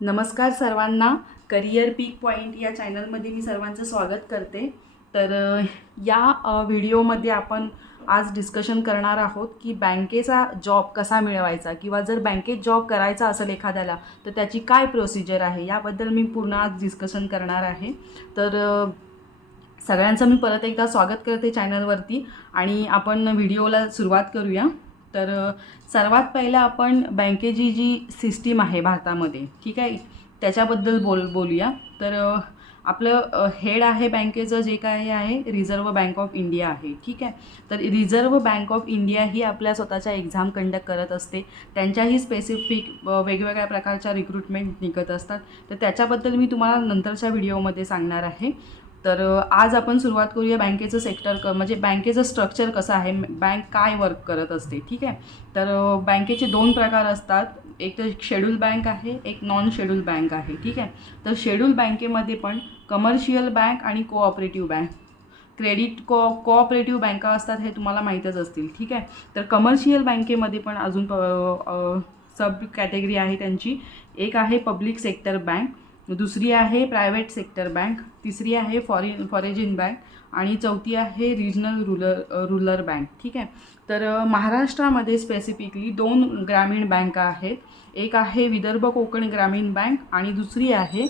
नमस्कार सर्वांना. करिअर पीक पॉईंट या चॅनलमध्ये मी सर्वांचं स्वागत करते. तर या व्हिडिओमध्ये आपण आज डिस्कशन करणार आहोत की बँकेचा जॉब कसा मिळवायचा किंवा जर बँकेत जॉब करायचा असेल एखाद्याला तर त्याची काय प्रोसिजर आहे याबद्दल मी पूर्ण आज डिस्कशन करणार आहे. तर सगळ्यांचं मी परत एकदा स्वागत करते चॅनलवरती आणि आपण व्हिडिओला सुरुवात करूया. तर सर्वात पहिलं आपण बँकेची जी सिस्टीम आहे भारतामध्ये, ठीक आहे, त्याच्याबद्दल बोलूया. तर आपलं हेड आहे बँकेचं जे काय आहे रिझर्व्ह बँक ऑफ इंडिया आहे, ठीक आहे. तर रिझर्व्ह बँक ऑफ इंडिया ही आपल्या स्वतःच्या एक्झाम कंडक्ट करत असते. त्यांच्याही स्पेसिफिक वेगवेगळ्या प्रकारच्या रिक्रुटमेंट निघत असतात. तर त्याच्याबद्दल मी तुम्हाला नंतरच्या व्हिडिओमध्ये सांगणार आहे. तर आज आपण सुरुवात करूया बँकेचं सेक्टर म्हणजे बँकेचं स्ट्रक्चर कसं आहे, बँक काय वर्क करत असते, ठीक आहे. तर बँकेचे दोन प्रकार असतात. एक तर शेड्यूल बँक आहे, एक नॉन शेड्यूल बँक आहे, ठीक आहे. तर शेड्यूल बँकेमध्ये पण कमर्शियल बँक आणि कोऑपरेटिव्ह बँक, क्रेडिट कोऑपरेटिव्ह बँका असतात हे तुम्हाला माहीतच असतील, ठीक आहे. तर कमर्शियल बँकेमध्ये पण अजून सब कॅटेगरी आहे त्यांची. एक आहे पब्लिक सेक्टर बँक, दुसरी आहे प्रायव्हेट सेक्टर बँक, तिसरी आहे फॉरेन बँक आणि चौथी आहे रिजनल रुरल बँक, ठीक आहे. तर महाराष्ट्रामध्ये स्पेसिफिकली दोन ग्रामीण बँका आहेत. एक आहे विदर्भ कोकण ग्रामीण बँक आणि दुसरी आहे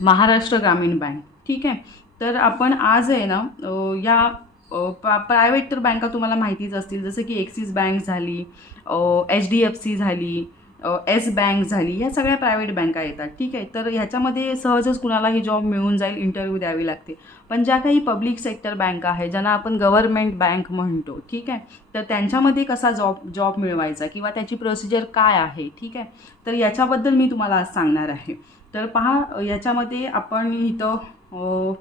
महाराष्ट्र ग्रामीण बँक, ठीक आहे. तर आपण आज आहे ना या प्रायव्हेट तर बँका तुम्हाला माहितीच असतील, जसं की ॲक्सिस बँक झाली, HDFC झाली, एस बँक झाली, या सगळ्या प्रायव्हेट बँका येतात, ठीक आहे. तर ह्याच्यामध्ये सहजच कुणालाही जॉब मिळून जाईल, इंटरव्ह्यू द्यावी लागते. पण ज्या काही पब्लिक सेक्टर बँका आहे ज्यांना आपण गव्हर्नमेंट बँक म्हणतो, ठीक आहे, तर त्यांच्यामध्ये कसा जॉब मिळवायचा किंवा त्याची प्रोसिजर काय आहे, ठीक आहे, तर याच्याबद्दल मी तुम्हाला आज सांगणार आहे. तर पहा, याच्यामध्ये आपण इथं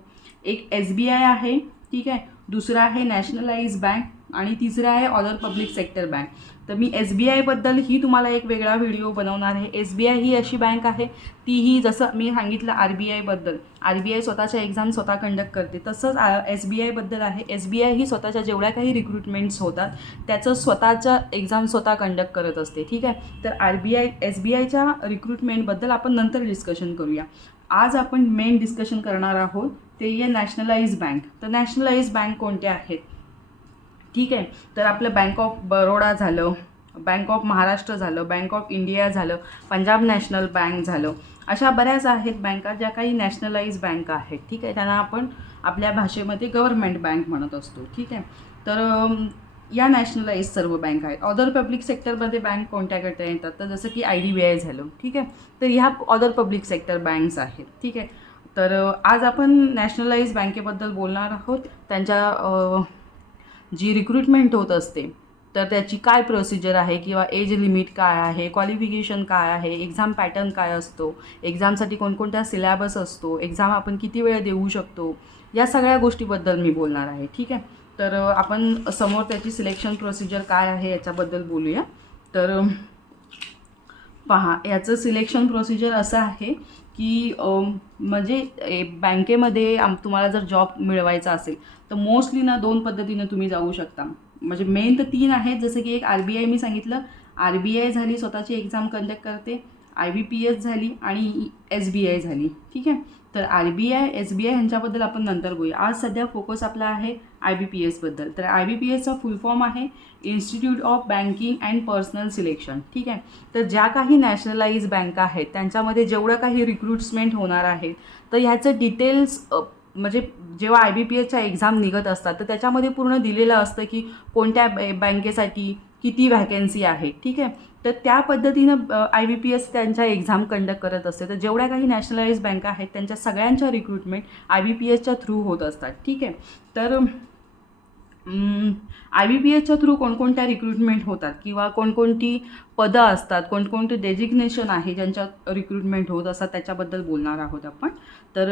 एक SBI आहे, ठीक आहे, दुसरा आहे नॅशनलाइज बँक आणि तिसरा आहे अदर पब्लिक सेक्टर बँक. तर मी SBIबद्दल ही तुम्हाला एक वेगळा व्हिडिओ बनवणार आहे. SBI ही अशी बँक आहे, तीही जसं मी सांगितलं RBIबद्दल, RBI स्वतःच्या एक्झाम स्वतः कंडक्ट करते, तसंच SBIबद्दल आहे. SBI ही स्वतःच्या जेवढ्या काही रिक्रुटमेंट्स होतात त्याचं स्वतःच्या एक्झाम स्वतः कंडक्ट करत असते, ठीक आहे. तर SBIच्या रिक्रुटमेंटबद्दल आपण नंतर डिस्कशन करूया. आज आपण मेन डिस्कशन करणार आहोत ते आहे नॅशनलाइज बँक. तर नॅशनलाइज बँक कोणत्या आहेत, ठीक आहे. तर आपलं बँक ऑफ बरोडा झालं, बँक ऑफ महाराष्ट्र झालं, बँक ऑफ इंडिया झालं, पंजाब नॅशनल बँक झालं, अशा बऱ्याच आहेत बँका ज्या काही नॅशनलाइज बँका आहेत, ठीक आहे. त्यांना आपण आपल्या भाषेमध्ये गव्हर्नमेंट बँक म्हणत असतो, ठीक आहे. तर या नॅशनलाइज सर्व बँक आहेत. अदर पब्लिक सेक्टरमध्ये बँक कोणत्या करता येतात, तर जसं की IDBI झालं, ठीक आहे. तर ह्या अदर पब्लिक सेक्टर बँक्स आहेत, ठीक आहे. तर आज आपण नॅशनलाइज बँकेबद्दल बोलणार आहोत. त्यांच्या जी रिक्रुटमेंट होत असते तर त्याची काय प्रोसिजर आहे किंवा एज लिमिट काय आहे, क्वालिफिकेशन काय आहे, एक्झाम पॅटर्न काय असतो, एक्झामसाठी कोणकोणत्या सिलॅबस असतो, एक्झाम आपण किती वेळ देऊ शकतो, या सगळ्या गोष्टीबद्दल मी बोलणार आहे, ठीक आहे. तर आपण समोर त्याची सिलेक्शन प्रोसिजर काय आहे याच्याबद्दल बोलूया. तर पहा, याचं सिलेक्शन प्रोसिजर असं आहे की म्हणजे बँकेमध्ये तुम्हाला जर जॉब मिळवायचा असेल तर मोस्टली ना दोन पद्धतीनं तुम्ही जाऊ शकता. म्हणजे मेन तर तीन आहेत, जसं की एक RBI मी सांगितलं, RBI झाली स्वतःची एक्झाम कंडक्ट करते, IBPS झाली आणि SBI झाली, ठीक आहे. तर RBI SBI ह्यांच्याबद्दल आपण नंतर बोलूया. आज सध्या फोकस आपला आहे IBPSबद्दल. तर IBPSचा फुल फॉर्म आहे institute of banking and personal selection, ठीक आहे. तर ज्या काही नॅशनलाइज बँका आहेत त्यांच्यामध्ये जेवढं काही रिक्रुट्समेंट होणार आहे तर ह्याचं डिटेल्स म्हणजे जेव्हा IBPSच्या एक्झाम निघत असतात तर त्याच्यामध्ये पूर्ण दिलेलं असतं की कोणत्या बँकेसाठी किती व्हॅकन्सी आहे, ठीक आहे. तर त्या पद्धतीनं IBPS त्यांच्या एक्झाम कंडक्ट करत असते. तर जेवढ्या काही नॅशनलाइज बँका आहेत त्यांच्या सगळ्यांच्या रिक्रुटमेंट IBPSच्या थ्रू होत असतात, ठीक आहे. तर IBPSच्या थ्रू कोणकोणत्या रिक्रुटमेंट होतात किंवा कोणकोणती पदं असतात, कोणकोणते डेजिग्नेशन आहे ज्यांच्यात रिक्रुटमेंट होत असतात त्याच्याबद्दल बोलणार आहोत आपण. तर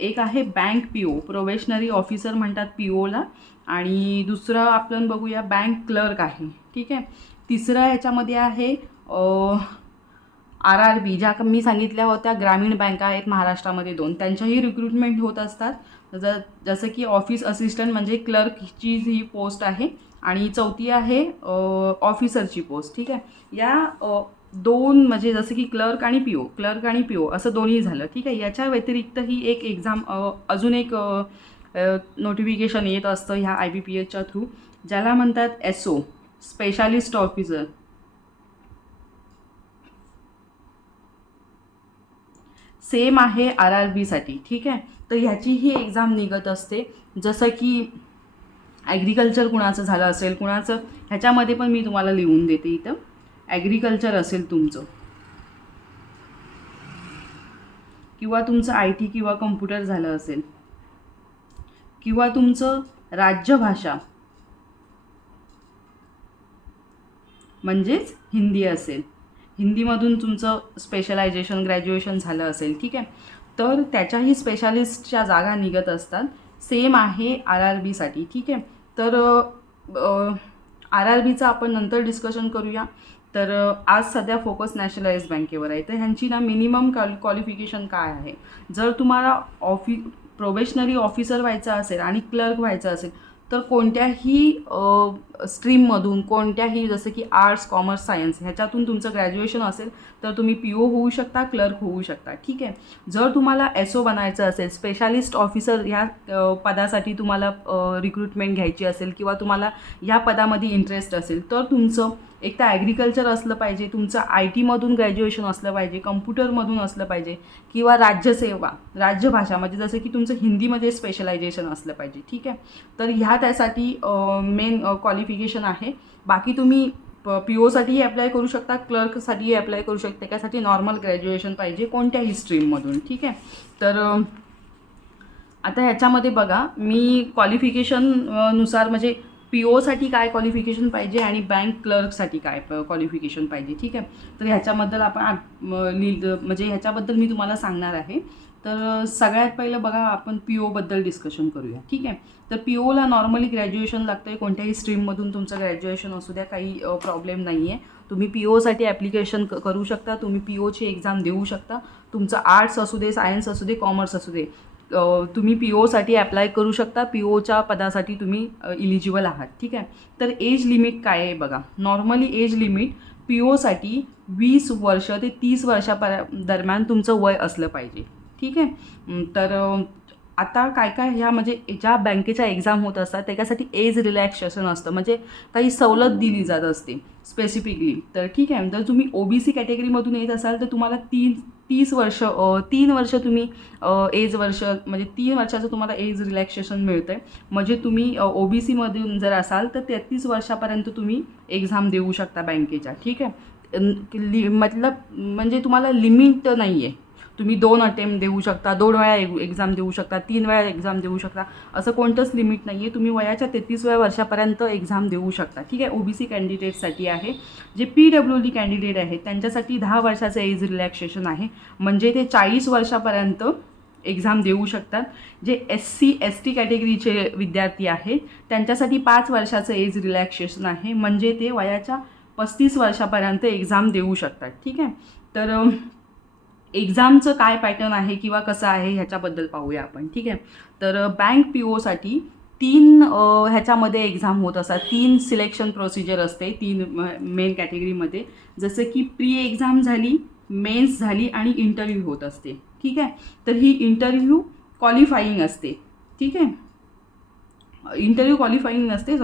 एक आहे बँक PO, प्रोबेशनरी ऑफिसर म्हणतात POला, आणि दुसरं आपण बघूया बँक क्लर्क आहे, ठीक आहे. तिसरं ह्याच्यामध्ये आहे RRB, ज्या मी सांगितल्या होत्या ग्रामीण बँका आहेत महाराष्ट्रामध्ये दोन, त्यांच्याही रिक्रुटमेंट होत असतात. जसं की ऑफिस असिस्टंट म्हणजे क्लर्कची ही पोस्ट आहे आणि चौथी आहे ऑफिसरची पोस्ट, ठीक आहे. या दोन म्हणजे जसं की क्लर्क आणि पी ओ असं दोन्ही झालं. ठीक आहे. याच्या व्यतिरिक्त ही एक एक्झाम अजून एक नोटिफिकेशन येत असतं ह्या IBPSच्या थ्रू, ज्याला म्हणतात SO स्पेशालिस्ट ऑफिसर. सेम आहे RRBसाठी. ठीक आहे. तर ह्याचीही एक्झाम निघत असते. जसं की ॲग्रिकल्चर कुणाचं झालं असेल, कुणाचं ह्याच्यामध्ये पण मी तुम्हाला लिहून देते इथं. ॲग्रिकल्चर असेल तुमचं, किंवा तुमचं IT किंवा कम्प्युटर झालं असेल, किंवा तुमचं राज्यभाषा म्हणजेच हिंदी असेल, हिंदीमधून तुमचं स्पेशलायझेशन ग्रॅज्युएशन झालं असेल. ठीक आहे. तर त्याच्याही स्पेशालिस्टच्या जागा निघत असतात. सेम आहे RRBसाठी. ठीक आहे. तर RRBचं आपण नंतर डिस्कशन करूया. तर आज सध्या फोकस नॅशनलाइज बँकेवर आहे. तर ह्यांची ना मिनिमम क्वालिफिकेशन काय आहे, जर तुम्हाला प्रोबेशनरी ऑफिसर व्हायचं असेल आणि क्लर्क व्हायचं असेल तर कोणत्याही स्ट्रीममधून, कोणत्याही जसं की आर्ट्स, कॉमर्स, सायन्स ह्याच्यातून तुमचं ग्रॅज्युएशन असेल तर तुम्ही PO होऊ शकता, क्लर्क होऊ शकता. ठीक आहे. जर तुम्हाला SO बनायचं असेल, स्पेशालिस्ट ऑफिसर ह्या पदासाठी तुम्हाला रिक्रुटमेंट घ्यायची असेल किंवा तुम्हाला ह्या पदामध्ये इंटरेस्ट असेल तर तुमचं एक तर ॲग्रिकल्चर असलं पाहिजे, तुमचं ITमधून ग्रॅज्युएशन असलं पाहिजे, कम्प्युटरमधून असलं पाहिजे, किंवा राज्यभाषा म्हणजे जसं की तुमचं हिंदीमध्ये स्पेशलायझेशन असलं पाहिजे. ठीक आहे. तर ह्या त्यासाठी मेन क्वालिफिकेशन आहे. बाकी तुम्ही POसाठीही अप्लाय करू शकता, क्लर्कसाठीही अप्लाय करू शकता. त्यासाठी नॉर्मल ग्रॅज्युएशन पाहिजे कोणत्याही स्ट्रीममधून. ठीक आहे. तर आता ह्याच्यामध्ये बघा, मी क्वालिफिकेशन नुसार म्हणजे POसाठी काय क्वालिफिकेशन पाहिजे आणि बँक क्लर्कसाठी काय क्वालिफिकेशन पाहिजे. ठीक आहे. तर ह्याच्याबद्दल आपण म्हणजे ह्याच्याबद्दल मी तुम्हाला सांगणार आहे. तर सगळ्यात पहिलं बघा, आपण POबद्दल डिस्कशन करूया. ठीक आहे. तर POला नॉर्मली ग्रॅज्युएशन लागतं आहे. कोणत्याही स्ट्रीममधून तुमचं ग्रॅज्युएशन असू द्या, काही प्रॉब्लेम नाही आहे. तुम्ही POसाठी ॲप्लिकेशन करू शकता, तुम्ही POची एक्झाम देऊ शकता. तुमचं आर्ट्स असू दे, सायन्स असू दे, कॉमर्स असू दे, तुम्ही POसाठी अप्लाय करू शकता. POच्या पदासाठी तुम्ही इलिजिबल आहात. ठीक आहे. तर एज लिमिट काय आहे बघा. नॉर्मली एज लिमिट POसाठी 20 वर्ष ते 30 दरम्यान तुमचं वय असलं पाहिजे. ठीक आहे. तर आता काय ह्या म्हणजे ज्या बँकेच्या एक्झाम होत असतात त्याच्यासाठी एज रिलॅक्सेशन असतं, म्हणजे काही सवलत दिली जात असते स्पेसिफिकली. तर ठीक आहे. जर तुम्ही OBC कॅटेगरीमधून येत असाल तर तुम्हाला 3 वर्ष तुम्ही एज वर्ष म्हणजे 3 वर्षाचं तुम्हाला एज रिलॅक्सेशन मिळतं आहे. म्हणजे तुम्ही OBCमधून जर असाल तर 33 वर्षापर्यंत तुम्ही एक्झाम देऊ शकता बँकेच्या. ठीक आहे. म्हणजे तुम्हाला लिमिट नाही आहे. तुम्ही 2 अटेम्प्ट देऊ शकता, 2 वेळा एक्झाम देऊ शकता, 3 वेळा एक्झाम देऊ शकता, असं कोणतंच लिमिट नाही आहे. तुम्ही वयाच्या 33व्या वर्षापर्यंत एक्झाम देऊ शकता. ठीक आहे. OBC कॅन्डिडेटसाठी आहे. जे PWD कॅन्डिडेट आहेत त्यांच्यासाठी 10 वर्षाचं एज रिलॅक्सेशन आहे, म्हणजे ते 40 वर्षापर्यंत एक्झाम देऊ शकतात. जे SC ST कॅटेगरीचे विद्यार्थी आहेत त्यांच्यासाठी 5 वर्षाचं एज रिलॅक्सेशन आहे, म्हणजे ते वयाच्या 35 वर्षापर्यंत एक्झाम देऊ शकतात. ठीक आहे. तर एक्झामचं काय पॅटर्न आहे किंवा कसं आहे ह्याच्याबद्दल पाहूया आपण. ठीक आहे. तर बँक POसाठी 3 ह्याच्यामध्ये एक्झाम होत असतात. 3 सिलेक्शन प्रोसिजर असते 3 मेन कॅटेगरीमध्ये. जसं की प्री एक्झाम झाली, मेन्स झाली आणि इंटरव्ह्यू होत असते. ठीक आहे. तर ही इंटरव्ह्यू क्वालिफाईंग असते. ठीक आहे. इंटरव्ह्यू क्वालिफाईंग नसते,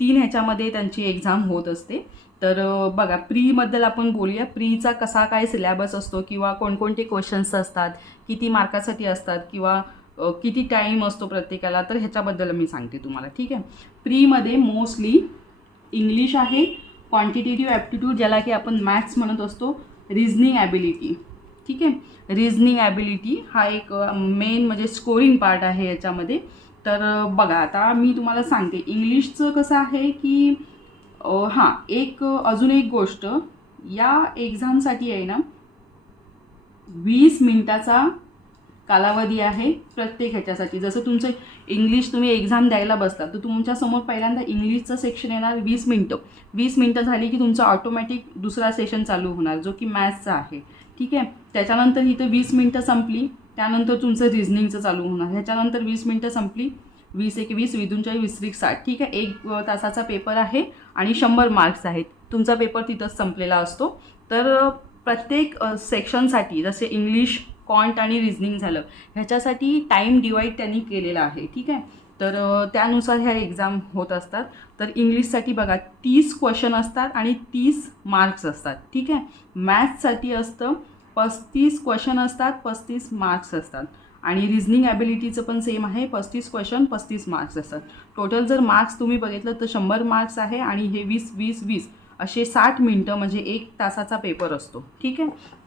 3 ह्याच्यामध्ये त्यांची एक्झाम होत असते. तर बघा, प्रीबद्दल आपण बोलूया. प्रीचा कसा काय सिलॅबस असतो किंवा कोणकोणते क्वेश्चन्स असतात, किती मार्कासाठी असतात किंवा किती टाईम असतो प्रत्येकाला, तर ह्याच्याबद्दल मी सांगते तुम्हाला. ठीक आहे. प्रीमध्ये मोस्टली इंग्लिश आहे, क्वांटिटेटिव्ह ॲप्टिट्यूड ज्याला की आपण मॅथ्स म्हणत असतो, रिझनिंग ॲबिलिटी. ठीक आहे. रिझनिंग ॲबिलिटी हा एक मेन म्हणजे स्कोरिंग पार्ट आहे याच्यामध्ये. तर बघा, आता मी तुम्हाला सांगते इंग्लिशचं कसं आहे की अजून एक गोष्ट, या एक्झामसाठी आहे ना 20 मिनिटाचा कालावधी आहे प्रत्येक ह्याच्यासाठी. जसं तुमचं इंग्लिश तुम्ही एक्झाम द्यायला बसता तर तुमच्यासमोर पहिल्यांदा इंग्लिशचं सेक्शन येणार 20 मिनटं. 20 मिनटं झाली की तुमचं ऑटोमॅटिक दुसरा सेशन चालू होणार जो की मॅथ्सचा आहे. ठीक आहे. त्याच्यानंतर इथं 20 मिनटं संपली, त्यानंतर तुमचं रिझनिंगचं चालू होणार. ह्याच्यानंतर 20 मिनटं संपली, 20 × 1 = 20, 20 × 20 = 60. ठीक आहे. 1 तासाचा पेपर आहे आणि 100 मार्क्स आहेत. तुमचा पेपर तिथंच संपलेला असतो. तर प्रत्येक सेक्शनसाठी जसे इंग्लिश, क्वांट आणि रिझनिंग झालं ह्याच्यासाठी टाईम डिवाईड त्यांनी केलेला आहे. ठीक आहे. तर त्यानुसार ह्या एक्झाम होत असतात. तर इंग्लिशसाठी बघा 30 क्वेश्चन असतात आणि 30 मार्क्स असतात. ठीक आहे. मॅथ्ससाठी असतं 35 क्वेश्चन असतात, 35 मार्क्स असतात. आणि रिझनिंग ॲबिलिटीचं पण सेम आहे, 35 क्वेश्चन 35 मार्क्स असतात. टोटल जर मार्क्स तुम्ही बघितलं तर 100 मार्क्स आहे आणि हे 20 असे 60 मिनटं म्हणजे 1 तासाचा पेपर असतो. ठीक आहे.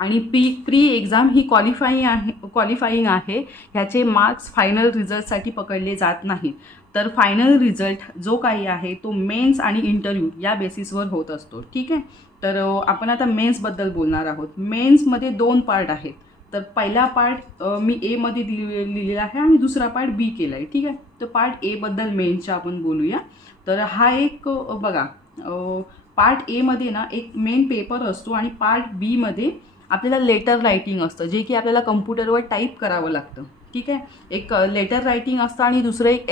आणि प्री एक्झाम ही क्वालिफाईंग आहे. ह्याचे मार्क्स फायनल रिझल्टसाठी पकडले जात नाहीत. तर फायनल रिझल्ट जो काही आहे तो मेन्स आणि इंटरव्ह्यू या बेसिसवर होत असतो. ठीक आहे. तर आपण आता मेन्सबद्दल बोलणार आहोत. मेन्समध्ये 2 पार्ट आहेत. तर पहिला पार्ट मी एमध्ये लिहिलेला आहे आणि दुसरा पार्ट बी केला आहे. ठीक आहे. तर पार्ट एबद्दल मेन्सच्या आपण बोलूया. तर हा एक बघा पार्ट एमध्ये ना एक मेन पेपर असतो आणि पार्ट बीमध्ये आपल्याला लेटर रायटिंग असतं, जे की आपल्याला कम्प्युटरवर टाईप करावं लागतं. ठीक आहे. एक लेटर रायटिंग असतं आणि दुसरं एक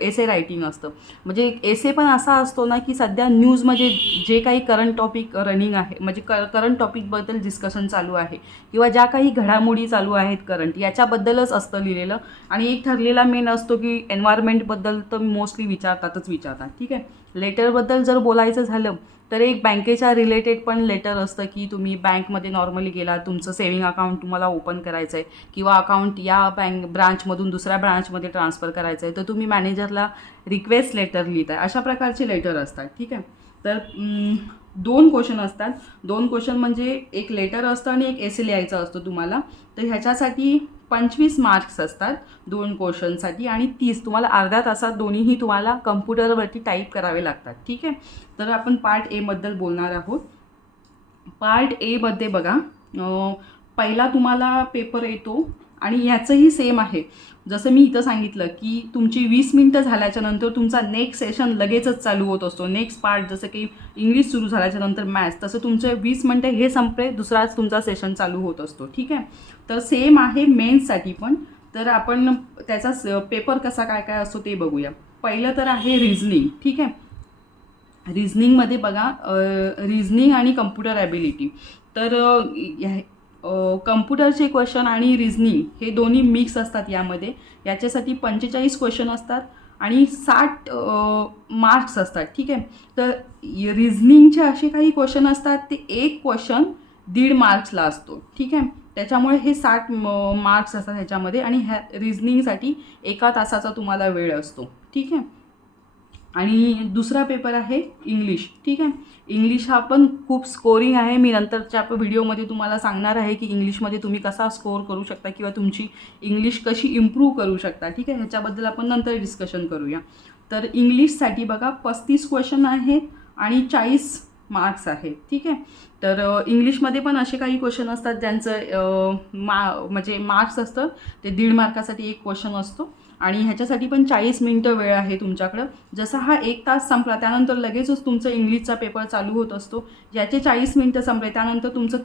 एसे रायटिंग असतं. म्हणजे एसे पण असा असतो ना की सध्या न्यूजमध्ये जे काही करंट टॉपिक रनिंग आहे, म्हणजे करंट टॉपिकबद्दल डिस्कशन चालू आहे किंवा ज्या काही घडामोडी चालू आहेत करंट याच्याबद्दलच असतं लिहिलेलं. आणि एक ठरलेला मेन असतो की एन्व्हायरमेंटबद्दल तर मोस्टली विचारतात. ठीक आहे. लेटरबद्दल जर बोलायचं झालं तर एक बँकेच्या रिलेटेड पण लेटर असतं की तुम्ही बँकमध्ये नॉर्मली गेला, तुमचं सेविंग अकाउंट तुम्हाला ओपन करायचं आहे किंवा अकाउंट या ब्रांचमधून दुसऱ्या ब्रांचमध्ये ट्रान्सफर करायचं आहे, तर तुम्ही मॅनेजरला रिक्वेस्ट लेटर लिहिताय. अशा प्रकारचे लेटर असतात. ठीक आहे. तर 2 क्वेश्चन असतात. 2 क्वेश्चन म्हणजे एक लेटर असतं आणि एक एसे लिहायचा असतो तुम्हाला. तर ह्याच्यासाठी 25 मार्क्स असतात 2 क्वेश्चनसाठी आणि 30 तुम्हाला अर्ध्या तासात दोन्हीही तुम्हाला कम्प्युटरवरती टाईप करावे लागतात. ठीक आहे. तर आपण पार्ट एबद्दल बोलणार आहोत. पार्ट एमध्ये बघा पहिला तुम्हाला पेपर येतो आणि ह्याचंही सेम आहे. जसं मी इथं सांगितलं की तुमची 20 मिनटं झाल्याच्या नंतर तुमचा नेक्स्ट सेशन लगेचच चालू होत असतो. नेक्स्ट पार्ट जसं की इंग्लिश सुरू झाल्याच्या नंतर मॅथ्स, तसं तुमचे 20 मिनटं हे संपले दुसराच तुमचा सेशन चालू होत असतो. ठीक आहे. तर सेम आहे मेन्ससाठी पण. तर आपण त्याचा पेपर कसा काय असतो ते बघूया. पहिलं तर आहे रिझनिंग. ठीक आहे. रिझनिंगमध्ये बघा रिझनिंग आणि कम्प्युटर ॲबिलिटी. तर कम्प्युटरचे क्वेश्चन आणि रिझनिंग हे दोन्ही मिक्स असतात यामध्ये. याच्यासाठी 45 क्वेश्चन असतात आणि 60 मार्क्स असतात. ठीक आहे. तर रिझनिंगचे असे काही क्वेश्चन असतात ते एक क्वेश्चन 1.5 मार्क्सला असतो. ठीक आहे. त्याच्यामुळे हे 60 मार्क्स असतात ह्याच्यामध्ये आणि ह्या रिझनिंगसाठी 1 तासाचा तुम्हाला वेळ असतो. ठीक आहे. आणि दुसरा पेपर आहे इंग्लिश. ठीक आहे. इंग्लिश हा पण खूप स्कोरिंग आहे. मी नंतरच्या व्हिडिओमध्ये तुम्हाला सांगणार आहे की इंग्लिशमध्ये तुम्ही कसा स्कोर करू शकता किंवा तुमची इंग्लिश कशी इम्प्रूव्ह करू शकता. ठीक आहे. ह्याच्याबद्दल आपण नंतर डिस्कशन करूया. तर इंग्लिशसाठी बघा 35 क्वेश्चन आहेत आणि 40 मार्क्स आहेत. ठीक आहे. तर इंग्लिशमध्ये पण असे काही क्वेश्चन असतात ज्यांचं म्हणजे मार्क्स असतं ते 1.5 मार्कासाठी एक क्वेश्चन असतो आणि ह्याच्यासाठी पण 40 मिनटं वेळ आहे तुमच्याकडं. जसा हा 1 तास संपला त्यानंतर लगेचच तुमचं इंग्लिशचा पेपर चालू होत असतो. ज्याचे 40 मिनटं संपले त्यानंतर तुमचं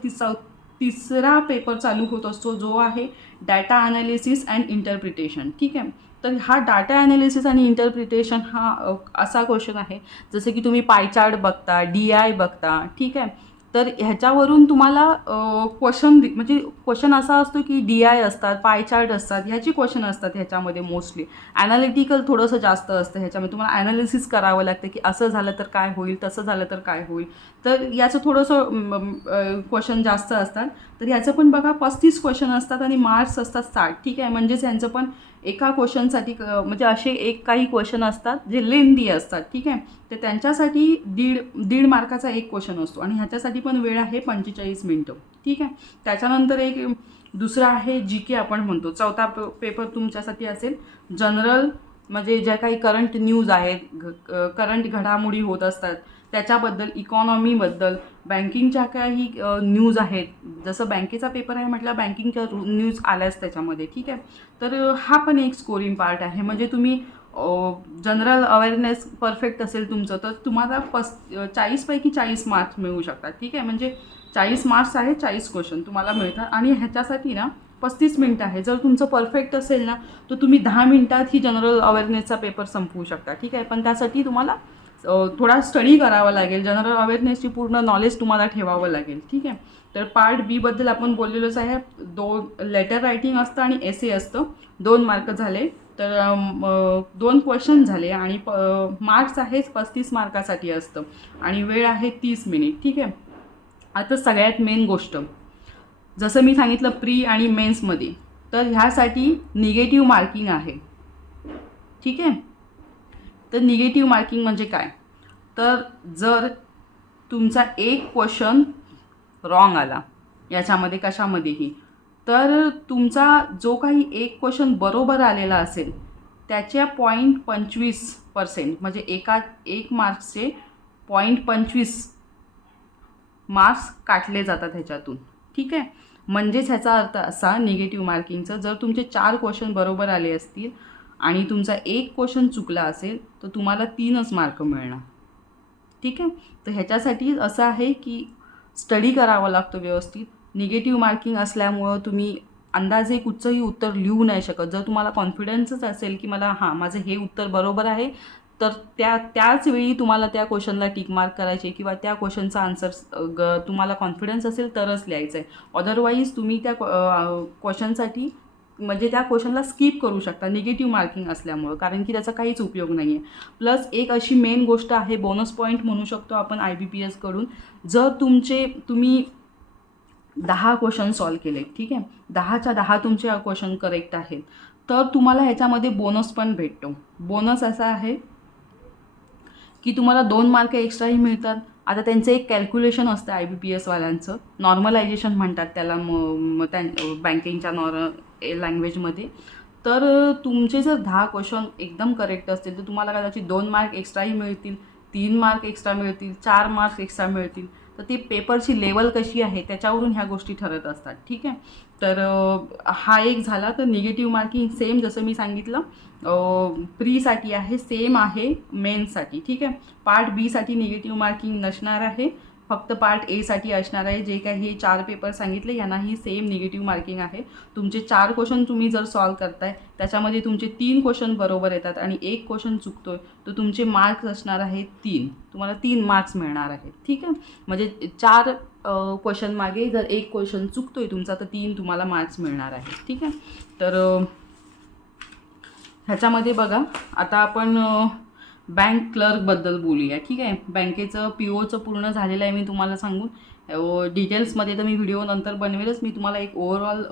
तिसरा पेपर चालू होत असतो, जो आहे डाटा ॲनालिसिस अँड इंटरप्रिटेशन. ठीक आहे. तर हा डाटा ॲनालिसिस आणि इंटरप्रिटेशन हा असा क्वेश्चन आहे जसं की तुम्ही पाय चार्ट बघता, DI बघता. ठीक आहे. तर ह्याच्यावरून तुम्हाला म्हणजे क्वेश्चन असा असतो की DI असतात, पाय चार्ट असतात, ह्याची क्वेश्चन असतात ह्याच्यामध्ये मोस्टली. ॲनालिटिकल थोडंसं जास्त असतं ह्याच्यामध्ये. तुम्हाला ॲनालिसिस करावं लागतं की असं झालं तर काय होईल, तसं झालं तर काय होईल. तर याचं थोडंसं क्वेश्चन जास्त असतात. तर ह्याचं पण बघा 35 क्वेश्चन असतात आणि मार्क्स असतात 60. ठीक आहे. म्हणजेच ह्यांचं पण एका क्वेश्चनसाठी म्हणजे असे काही क्वेश्चन असतात जे लेंदी असतात. ठीक आहे. तर त्यांच्यासाठी 1.5 मार्काचा एक क्वेश्चन असतो आणि ह्याच्यासाठी पण वेळ आहे 45 मिनटं. ठीक आहे. त्याच्यानंतर एक दुसरा आहे GK आपण म्हणतो. चौथा पेपर तुमच्यासाठी असेल जनरल, म्हणजे ज्या काही करंट न्यूज आहेत, करंट घडामोडी होत असतात त्याच्याबद्दल, इकॉनॉमीबद्दल, बँकिंगच्या काही न्यूज आहेत. जसं बँकेचा पेपर आहे म्हटलं बँकिंगच्या न्यूज आल्याच त्याच्यामध्ये. ठीक आहे. तर हा पण एक स्कोरिंग पार्ट आहे. म्हणजे तुम्ही जनरल अवेअरनेस परफेक्ट असेल तुमचं तर तुम्हाला 40 पैकी 40 मार्क्स मिळू शकतात. ठीक आहे. म्हणजे 40 मार्क्स आहे, 40 क्वेश्चन तुम्हाला मिळतात आणि ह्याच्यासाठी ना 35 मिनटं आहे. जर तुमचं परफेक्ट असेल ना तर तुम्ही 10 मिनटात ही जनरल अवेअरनेसचा पेपर संपवू शकता. ठीक आहे. पण त्यासाठी तुम्हाला थोडा स्टडी करावा लागेल, जनरल अवेअरनेसची पूर्ण नॉलेज तुम्हाला ठेवावं लागेल. ठीक आहे. तर पार्ट बीबद्दल आपण बोललेलोच आहे. 2 लेटर रायटिंग असतं आणि एसे असतं. 2 मार्क झाले. तर 2 क्वेश्चन झाले आणि मार्क्स आहेत 35 मार्कासाठी असतं आणि वेळ आहे 30 मिनिट. ठीक आहे. आता सगळ्यात मेन गोष्ट, जसं मी सांगितलं प्री आणि मेन्समध्ये, तर ह्यासाठी निगेटिव्ह मार्किंग आहे. ठीक आहे. तर निगेटिव्ह मार्किंग म्हणजे काय, तर जर तुमचा एक क्वेश्चन रॉंग आला याच्यामध्ये कशामध्येही, तर तुमचा जो काही एक क्वेश्चन बरोबर आलेला असेल त्याच्या 0.25% म्हणजे एक मार्क्सचे 0.25 मार्क्स काटले जातात ह्याच्यातून. ठीक आहे. म्हणजेच ह्याचा अर्थ असा निगेटिव्ह मार्किंगचं, जर तुमचे 4 क्वेश्चन बरोबर आले असतील आणि तुमचा एक क्वेश्चन चुकला असेल तर तुम्हाला 3च मार्क मिळणार. ठीक आहे. तर ह्याच्यासाठी असं आहे की स्टडी करावा लागतो व्यवस्थित. निगेटिव्ह मार्किंग असल्यामुळं तुम्ही अंदाजे कुठचंही उत्तर लिहू नाही शकत. जर तुम्हाला कॉन्फिडन्सच असेल की मला माझं हे उत्तर बरोबर आहे, तर त्याच वेळी तुम्हाला त्या क्वेश्चनला टिक मार्क करायचे किंवा त्या क्वेश्चनचा आन्सर तुम्हाला कॉन्फिडन्स असेल तरच लिहायचं आहे. अदरवाईज तुम्ही त्या क्वेश्चनसाठी म्हणजे त्या क्वेश्चनला स्किप करू शकता निगेटिव्ह मार्किंग असल्यामुळं, कारण की त्याचा काहीच उपयोग नाही आहे. प्लस एक अशी मेन गोष्ट आहे, बोनस पॉईंट म्हणू शकतो आपण IBPSकडून, जर तुम्ही 10 क्वेश्चन सॉल्व केले, ठीक आहे, 10च्या 10 तुमचे क्वेश्चन करेक्ट आहेत, तर तुम्हाला ह्याच्यामध्ये बोनस पण भेटतो. बोनस असा आहे की तुम्हाला 2 मार्क एक्स्ट्राही मिळतात. आता त्यांचं एक कॅल्क्युलेशन असतं IBPSवाल्यांचं, नॉर्मलायझेशन म्हणतात त्याला बँकिंगच्या लँग्वेजमध्ये. तर तुमचे जर 10 क्वेश्चन एकदम करेक्ट असतील तर तुम्हाला कदाचित 2 मार्क एक्स्ट्राही मिळतील, 3 मार्क एक्स्ट्रा मिळतील, 4 मार्क्स एक्स्ट्रा मिळतील. तर ती पेपरची लेवल कशी आहे त्याच्यावरून ह्या गोष्टी ठरत असतात. ठीक आहे. तर हा एक झाला. तर निगेटिव्ह मार्किंग सेम जसं मी सांगितलं प्रीसाठी आहे, सेम आहे मेन्ससाठी. ठीक आहे. पार्ट बीसाठी निगेटिव्ह मार्किंग नसणार आहे, फक्त पार्ट एसाठी असणार आहे. जे काही हे 4 पेपर सांगितले यांनाही सेम निगेटिव्ह मार्किंग आहे. तुमचे 4 क्वेश्चन तुम्ही जर सॉल्व करताय त्याच्यामध्ये तुमचे 3 क्वेश्चन बरोबर येतात आणि एक क्वेश्चन चुकतोय तर तुमचे मार्क्स असणार आहेत 3, तुम्हाला 3 मार्क्स मिळणार आहेत. ठीक आहे. म्हणजे 4 क्वेश्चन मागे जर एक क्वेश्चन चुकतोय तुमचा तर 3 तुम्हाला मार्क्स मिळणार आहेत. ठीक आहे. तर ह्याच्यामध्ये बघा, आता आपण बँक क्लर्कबद्दल बोलूया. ठीक आहे. बँकेचं POचं पूर्ण झालेलं आहे मी तुम्हाला सांगून. डिटेल्समध्ये तर मी व्हिडिओ नंतर बनवेलच. मी तुम्हाला एक ओव्हरऑल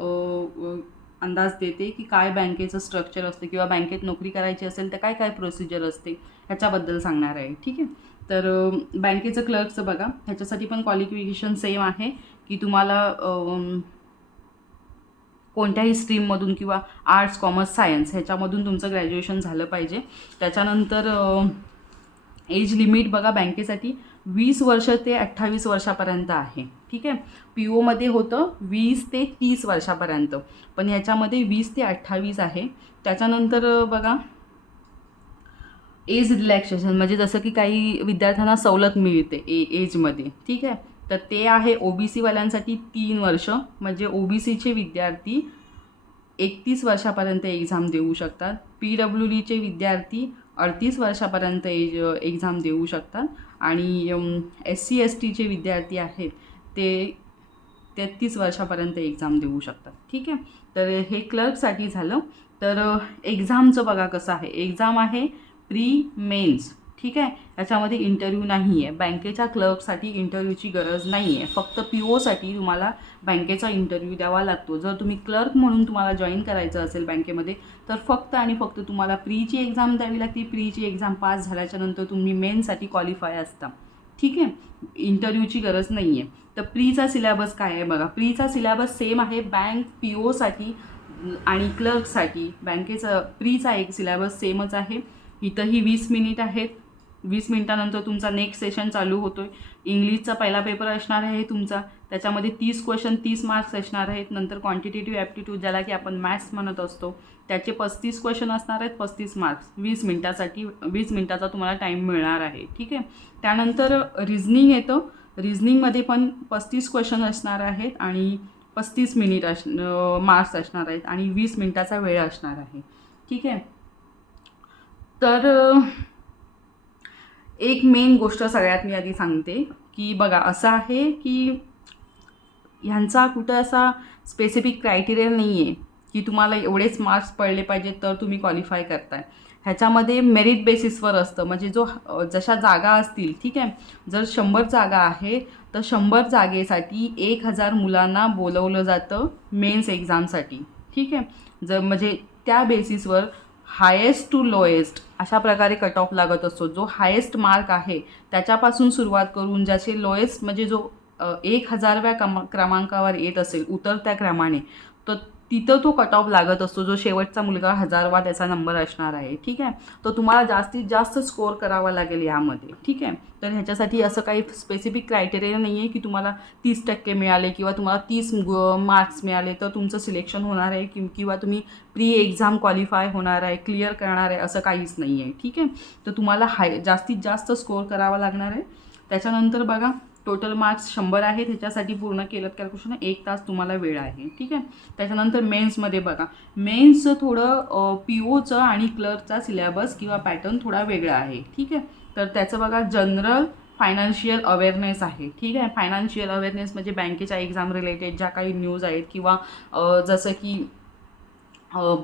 अंदाज देते की काय बँकेचं स्ट्रक्चर असते किंवा बँकेत नोकरी करायची असेल तर काय काय प्रोसिजर असते ह्याच्याबद्दल सांगणार आहे. ठीक आहे. तर बँकेचं क्लर्कचं बघा, ह्याच्यासाठी पण क्वालिफिकेशन सेम आहे की तुम्हाला कोणत्याही स्ट्रीममधून किंवा आर्ट्स, कॉमर्स, सायन्स ह्याच्यामधून तुमचं ग्रॅज्युएशन झालं पाहिजे. त्याच्यानंतर एज लिमिट बघा बँकेसाठी 20 वर्ष ते 28 वर्षापर्यंत आहे. ठीक आहे. POमध्ये होतं 20 ते 30 वर्षापर्यंत, पण ह्याच्यामध्ये 20 ते 28 आहे. त्याच्यानंतर बघा एज रिलॅक्सेशन, म्हणजे जसं की काही विद्यार्थ्यांना सवलत मिळते एजमध्ये. ठीक आहे. तर ते आहे OBCवाल्यांसाठी 3 वर्ष, म्हणजे OBCचे विद्यार्थी 31 वर्षापर्यंत एक्झाम देऊ शकतात. PWDचे विद्यार्थी 38 वर्षापर्यंत एक्झाम देऊ शकतात आणि SC STचे विद्यार्थी आहेत ते 33 वर्षापर्यंत एक्झाम देऊ शकतात. ठीक आहे. तर हे क्लर्कसाठी झालं. तर एक्झामचं बघा कसं आहे. एक्झाम आहे प्री मेन्स. ठीक आहे. याच्यामध्ये इंटरव्ह्यू नाही आहे. बँकेच्या क्लर्कसाठी इंटरव्ह्यूची गरज नाही आहे. फक्त POसाठी तुम्हाला बँकेचा इंटरव्ह्यू द्यावा लागतो. जर तुम्ही क्लर्क म्हणून तुम्हाला जॉईन करायचं असेल बँकेमध्ये तर फक्त आणि फक्त तुम्हाला प्रीची एक्झाम द्यावी लागते. प्रीची एक्झाम पास झाल्याच्यानंतर तुम्ही मेनसाठी क्वालिफाय असता. ठीक आहे. इंटरव्ह्यूची गरज नाही आहे. तर प्रीचा सिलेबस काय आहे बघा. प्रीचा सिलेबस सेम आहे बँक POसाठी आणि क्लर्कसाठी. बँकेचा प्रीचा एक सिलेबस सेमच आहे. इथंही 20 मिनिट आहेत. 20 मिनिटानंतर तुमचा नेक्स्ट सेशन चालू होतो आहे. इंग्लिशचा पहिला पेपर असणार आहे तुमचा, त्याच्यामध्ये 30 क्वेश्चन 30 मार्क्स असणार आहेत. नंतर क्वांटिटेटिव्ह ॲप्टिट्यूड ज्याला की आपण मॅथ्स म्हणत असतो त्याचे 35 क्वेश्चन असणार आहेत, 35 मार्क्स. 20 मिनिटासाठी 20 मिनिटाचा तुम्हाला टाईम मिळणार आहे. ठीक आहे. त्यानंतर रिझनिंग येतं. रिझनिंगमध्ये पण 35 क्वेश्चन असणार आहेत आणि 35 मिनिट मार्क्स असणार आहेत आणि 20 मिनिटाचा वेळ असणार आहे. ठीक आहे. तर एक मेन गोष्ट सगळ्यात मी आधी सांगते की बघा असं आहे की ह्यांचा कुठं असा स्पेसिफिक क्रायटेरिया नाही आहे की तुम्हाला एवढेच मार्क्स पडले पाहिजेत तर तुम्ही क्वालिफाय करताय. ह्याच्यामध्ये मेरिट बेसिसवर असतं. म्हणजे जशा जागा असतील, ठीक आहे, जर 100 जागा आहे तर 100 जागेसाठी 1000 मुलांना बोलवलं जातं मेन्स एक्झामसाठी, ठीक आहे. जर म्हणजे त्या बेसिसवर हायेस्ट टू लोएस्ट अशा प्रकारे कट ऑफ लागत असतो. जो हायेस्ट मार्क आहे त्याच्यापासून सुरुवात करून ज्याचे लोएस्ट म्हणजे जो 1000व्या क्रमांकावर येत असेल उतरत्या क्रमाने, तर तिथं तो कट ऑफ लागत असतो. जो शेवटचा मुलगा 1000वा त्याचा नंबर असणार आहे, ठीक आहे. तो तुम्हाला जास्तीत जास्त स्कोअर करावा लागेल यामध्ये, ठीक आहे. तर ह्याच्यासाठी असं काही स्पेसिफिक क्रायटेरिया नाही आहे की तुम्हाला 30% मिळाले किंवा तुम्हाला 30 मार्क्स मिळाले तर तुमचं सिलेक्शन होणार आहे किंवा तुम्ही प्री एक्झाम क्वालिफाय होणार आहे, क्लिअर करणार आहे, असं काहीच नाही आहे, ठीक आहे. तर तुम्हाला जास्तीत जास्त स्कोअर करावा लागणार आहे. त्याच्यानंतर बघा टोटल मार्क्स 100 आहेत. ह्याच्यासाठी पूर्ण केलं कॅल्क्युलेशन 1 तास तुम्हाला वेळ आहे, ठीक आहे. त्याच्यानंतर मेन्समध्ये बघा, मेन्सचं थोडं POचं आणि क्लर्कचा सिलेबस किंवा पॅटर्न थोडा वेगळा आहे, ठीक आहे. तर त्याचं बघा जनरल फायनान्शियल अवेअरनेस आहे, ठीक आहे. फायनान्शियल अवेअरनेस म्हणजे बँकेच्या एक्झाम रिलेटेड ज्या काही न्यूज आहेत किंवा जसं की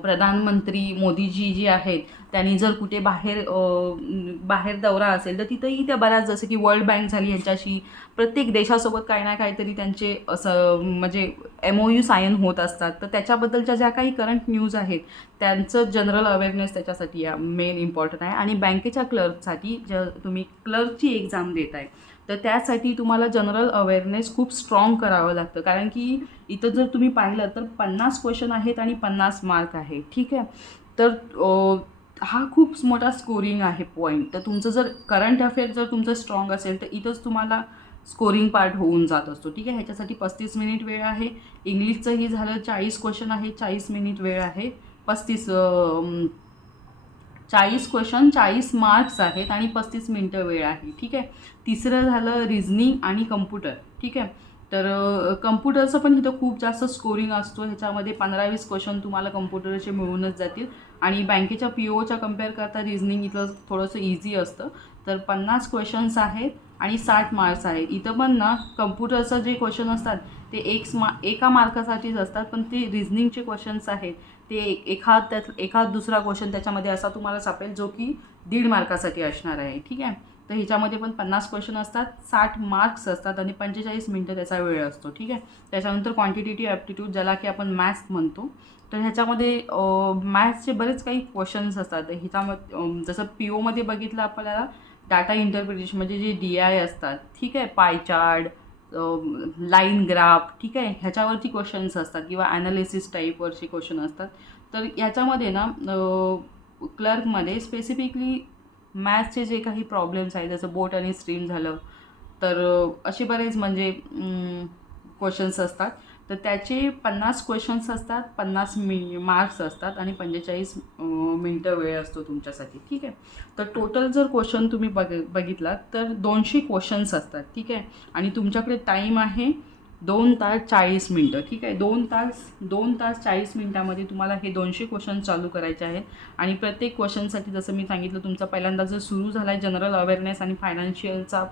प्रधानमंत्री मोदीजी जी आहेत त्यांनी जर कुठे बाहेर दौरा असेल तर तिथंही त्या बऱ्याच, जसं की वर्ल्ड बँक झाली ह्यांच्याशी, प्रत्येक देशासोबत काही ना काहीतरी त्यांचे असं म्हणजे MOU साइन होत असतात. तर त्याच्याबद्दलच्या ज्या काही करंट न्यूज आहेत त्यांचं जनरल अवेअरनेस त्याच्यासाठी मेन इम्पॉर्टंट आहे. आणि बँकेच्या क्लर्कसाठी जर तुम्ही क्लर्कची एक्झाम देत आहे तर त्यासाठी तुम्हाला जनरल अवेअरनेस खूप स्ट्रॉंग करावं लागतं. कारण की इथं जर तुम्ही पाहिलं तर 50 क्वेश्चन आहेत आणि 50 मार्क आहे, ठीक आहे. तर हा खूप मोठा स्कोरिंग आहे पॉईंट. तर तुमचं जर करंट अफेअर जर तुमचं स्ट्रॉंग असेल तर इथंच तुम्हाला स्कोरिंग पार्ट होऊन जात असतो, ठीक आहे. ह्याच्यासाठी 35 मिनिट वेळ आहे. इंग्लिशचंही झालं 40 क्वेश्चन आहे, 40 मिनिट वेळ आहे. 40 क्वेश्चन 40 मार्क्स आहेत आणि 35 मिनटं वेळ आहे, ठीक आहे. तिसरं झालं रिझनिंग आणि कम्प्युटर, ठीक आहे. तर कम्प्युटरचं पण इथं खूप जास्त स्कोरिंग असतो. ह्याच्यामध्ये 15-20 क्वेश्चन तुम्हाला कम्प्युटरचे मिळूनच जातील. आणि बँकेच्या POच्या कम्पेअर करता रिझनिंग इथं थोडंसं इझी असतं. तर 50 क्वेश्चन्स आहेत आणि 60 मार्क्स आहेत. इथं पण ना कम्प्युटरचं जे क्वेश्चन असतात ते एका मार्कासाठीच असतात, पण ते रिझनिंगचे क्वेश्चन्स आहेत ते एखाद दुसरा क्वेश्चन त्याच्यामध्ये असा तुम्हाला सापडेल जो की 1.5 मार्कासाठी असणार आहे, ठीक आहे. तर ह्याच्यामध्ये पण 50 क्वेश्चन असतात, 60 मार्क्स असतात आणि 45 मिनटं त्याचा वेळ असतो, ठीक आहे. त्याच्यानंतर क्वांटिटेटिव्ह ॲप्टिट्यूड ज्याला की आपण मॅथ्स म्हणतो. तर ह्याच्यामध्ये मॅथ्सचे बरेच काही क्वेश्चन्स असतात. ह्याच्यामध्ये जसं POमध्ये बघितलं आपल्याला डाटा इंटरप्रिटेशन म्हणजे जे DI असतात, ठीक आहे, पाय चार्ट, लाईन ग्राफ, ठीक आहे, ह्याच्यावरची क्वेश्चन्स असतात किंवा ॲनालिसिस टाईपवरचे क्वेश्चन असतात. तर ह्याच्यामध्ये ना क्लर्कमध्ये स्पेसिफिकली मॅथ्सचे जे काही प्रॉब्लेम्स आहेत जसं बोट आणि स्ट्रीम झालं, तर असे बरेच म्हणजे क्वेश्चन्स असतात. तर त्याचे 50 क्वेश्चन्स असतात, 50 मार्क्स असतात आणि 45 मिनटं वेळ असतो तुमच्यासाठी, ठीक आहे. तर टोटल जर क्वेश्चन तुम्ही बघितलात तर 200 क्वेश्चन्स असतात, ठीक आहे. आणि तुमच्याकडे टाईम आहे 2 तास 40 मिनटं, ठीक आहे. 2 तास 40 मिनटामध्ये तुम्हाला हे 200 क्वेश्चन चालू करायचे आहेत. आणि प्रत्येक क्वेश्चनसाठी जसं मी सांगितलं तुमचा पहिल्यांदा जर सुरू झाला आहे जनरल अवेअरनेस आणि फायनान्शियलचा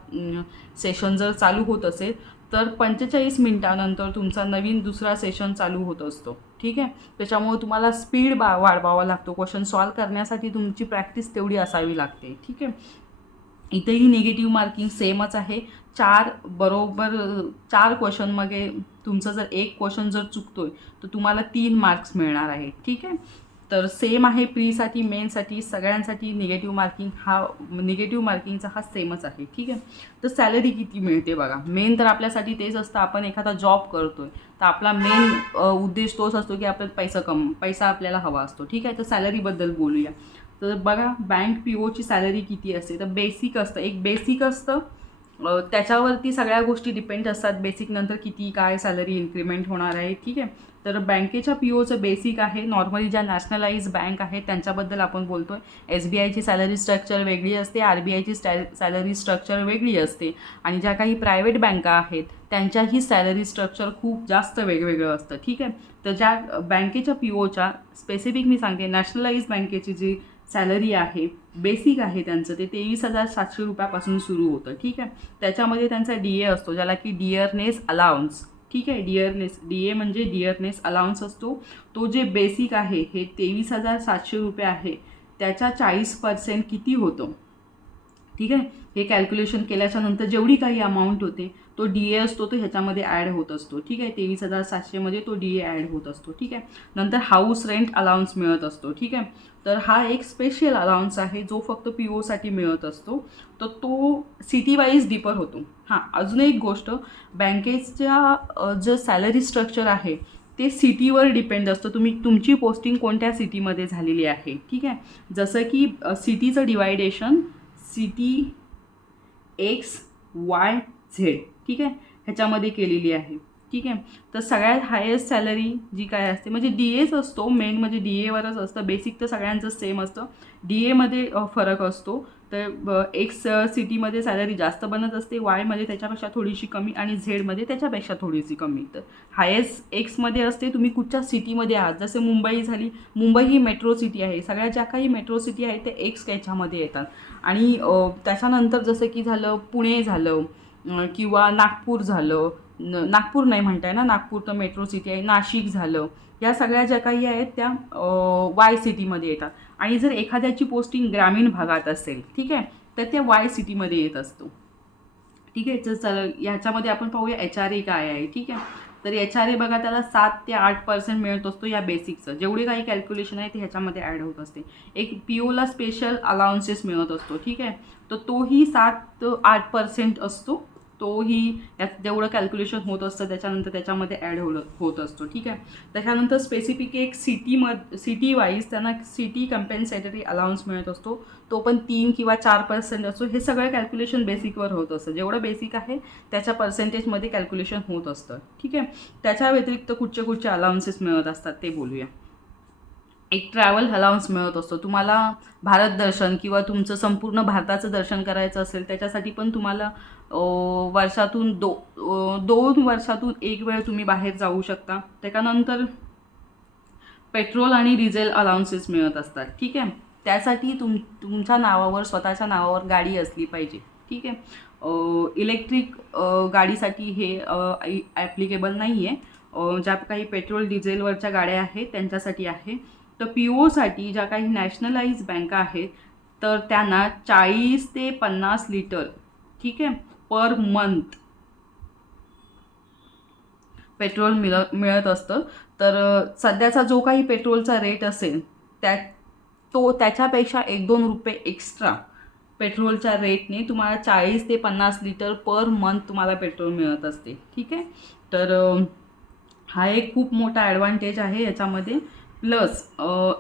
सेशन जर चालू होत असेल तर 45 मिनटानंतर तुमचा नवीन दुसरा सेशन चालू होत असतो, ठीक आहे. त्याच्यामुळे तुम्हाला स्पीड वाढवावा लागतो. क्वेश्चन सॉल्व करण्यासाठी तुमची प्रॅक्टिस तेवढी असावी लागते, ठीक आहे. इथेही निगेटिव्ह मार्किंग सेमच आहे. 4 क्वेश्चनमध्ये तुमचं जर एक क्वेश्चन जर चुकतोय तर तुम्हाला 3 मार्क्स मिळणार आहेत, ठीक आहे. तर सेम आहे प्रीसाठी, मेनसाठी, सगळ्यांसाठी निगेटिव्ह मार्किंगचा हा सेमच आहे, ठीक आहे. तर सॅलरी किती मिळते बघा. मेन तर आपल्यासाठी तेच असतं, आपण एखादा जॉब करतोय तर आपला मेन उद्देश तोच असतो की आपल्याला पैसा आपल्याला हवा असतो, ठीक आहे. तर सॅलरीबद्दल बोलूया. तर बघा बँक POची सॅलरी किती असते. तर एक बेसिक असतं, त्याच्यावरती सगळ्या गोष्टी डिपेंड असतात. बेसिक नंतर किती काय सॅलरी इन्क्रीमेंट होणार आहे, ठीक आहे. तर बँकेच्या POचं बेसिक आहे. नॉर्मली ज्या नॅशनलाइज बँक आहेत त्यांच्याबद्दल आपण बोलतो आहे. SBIची सॅलरी स्ट्रक्चर वेगळी असते, RBIची सॅलरी स्ट्रक्चर वेगळी असते. आणि ज्या काही प्रायव्हेट बँका आहेत त्यांच्याही सॅलरी स्ट्रक्चर खूप जास्त वेगवेगळं असतं, ठीक आहे. तर ज्या बँकेच्या POच्या स्पेसिफिक मी सांगते, नॅशनलाइज बँकेची जी सॅलरी आहे, बेसिक आहे त्यांचं ते 23,700 रुपयापासून सुरू होतं. ठीक आहे. त्याच्यामध्ये त्यांचा DA असतो, ज्याला की डिअरनेस अलाउन्स. ठीक आहे. DA म्हणजे डिअरनेस अलाउन्स असतो. तो जे बेसिक आहे हे 23,700 रुपये आहे, त्याच्या 40% किती होतं. ठीक आहे. हे कॅल्क्युलेशन केल्याच्या नंतर जेवढी काही अमाऊंट होते तो DA असतो तो ह्याच्यामध्ये ॲड होत असतो. ठीक आहे. 23,700मध्ये तो DA ॲड होत असतो. ठीक आहे. नंतर हाऊस रेंट अलाउन्स मिळत असतो. ठीक आहे. तर हा एक स्पेशल अलाउन्स आहे जो फक्त POसाठी मिळत असतो. तर तो सिटी वाईज डिपर होतो. हां, अजून एक गोष्ट, बँकेच्या जे सॅलरी स्ट्रक्चर आहे ते सिटीवर डिपेंड असतं. तुमची पोस्टिंग कोणत्या सिटीमध्ये झालेली आहे. ठीक आहे. जसं की सिटीचं डिवायडेशन सिटी XYZ. ठीक आहे, ह्याच्यामध्ये केलेली आहे. ठीक आहे. तर सगळ्यात हायेस्ट सॅलरी जी काय असते म्हणजे DAच असतो, मेन म्हणजे DAवरच असतं. बेसिक तर सगळ्यांचं सेम असतं, DAमध्ये फरक असतो. तर X सिटीमध्ये सॅलरी जास्त बनत असते, Yमध्ये त्याच्यापेक्षा थोडीशी कमी आणि Zमध्ये त्याच्यापेक्षा थोडीशी कमी. तर हायेस्ट Xमध्ये असते तुम्ही कुठच्या सिटीमध्ये आहात. जसे मुंबई झाली, मुंबई ही मेट्रो सिटी आहे. सगळ्या ज्या काही मेट्रो सिटी आहेत ते X याच्यामध्ये येतात. आणि त्याच्यानंतर जसं की झालं पुणे झालं किंवा नागपूर झालं, नागपूर नाही म्हणताय ना, नागपूर तर मेट्रो सिटी आहे. नाशिक झालं, या सगळ्या ज्या काही आहेत त्या Y सिटीमध्ये येतात. आणि जर एखाद्याची पोस्टिंग ग्रामीण भागात असेल, ठीक आहे, तर त्या Y सिटीमध्ये येत असतो. ठीक आहे. तर चल ह्याच्यामध्ये आपण पाहूया HRA काय आहे. ठीक आहे. तर HRA बघा, त्याला 7 ते 8% मिळत असतो या बेसिकचं. जेवढे काही कॅल्क्युलेशन आहे ते ह्याच्यामध्ये ॲड होत असते. एक POला स्पेशल अलाउन्सेस मिळत असतो. ठीक आहे. तर तोही 7 ते 8% असतो. तोही यात जेवढं कॅल्क्युलेशन होत असतं त्याच्यानंतर त्याच्यामध्ये ॲड होत असतो. ठीक आहे. त्याच्यानंतर स्पेसिफिक एक सिटी वाईज त्यांना सिटी कम्पेन्सेटरी अलाउन्स मिळत असतो. तो पण 3 किंवा 4% असतो. हे सगळं कॅल्क्युलेशन बेसिकवर होत असतं. जेवढं बेसिक आहे त्याच्या पर्सेंटेजमध्ये कॅल्क्युलेशन होत असतं. ठीक आहे. त्याच्या व्यतिरिक्त कुठचे अलाउन्सेस मिळत असतात ते बोलूया. एक ट्रॅव्हल अलाउन्स मिळत असतो. तुम्हाला भारत दर्शन किंवा तुमचं संपूर्ण भारताचं दर्शन करायचं असेल त्याच्यासाठी पण तुम्हाला वर्षातून 2 वर्षातून एक वेळ तुम्ही बाहेर जाऊ शकता. त्याच्यानंतर पेट्रोल आणि डिझेल अलाउन्सेस मिळत असतात. ठीक आहे. त्यासाठी तुमच्या नावावर, स्वतःच्या नावावर गाडी असली पाहिजे. ठीक आहे. इलेक्ट्रिक गाडीसाठी हे ॲप्लिकेबल नाही आहे. ज्या काही पेट्रोल डिझेलवरच्या गाड्या आहेत त्यांच्यासाठी आहे. तर POसाठी ज्या काही नॅशनलाइज बँका आहेत तर त्यांना 40 ते 50 लिटर, ठीक आहे, पर मंथ पेट्रोल मिळत असतं. तर सध्याचा जो काही पेट्रोलचा रेट असेल त्याच्यापेक्षा 1-2 रुपये एक्स्ट्रा पेट्रोलच्या रेटने तुम्हाला 40 ते 50 लिटर पर मंथ तुम्हाला पेट्रोल मिळत असते. ठीक आहे. तर हा एक खूप मोठा ॲडव्हान्टेज आहे याच्यामध्ये. प्लस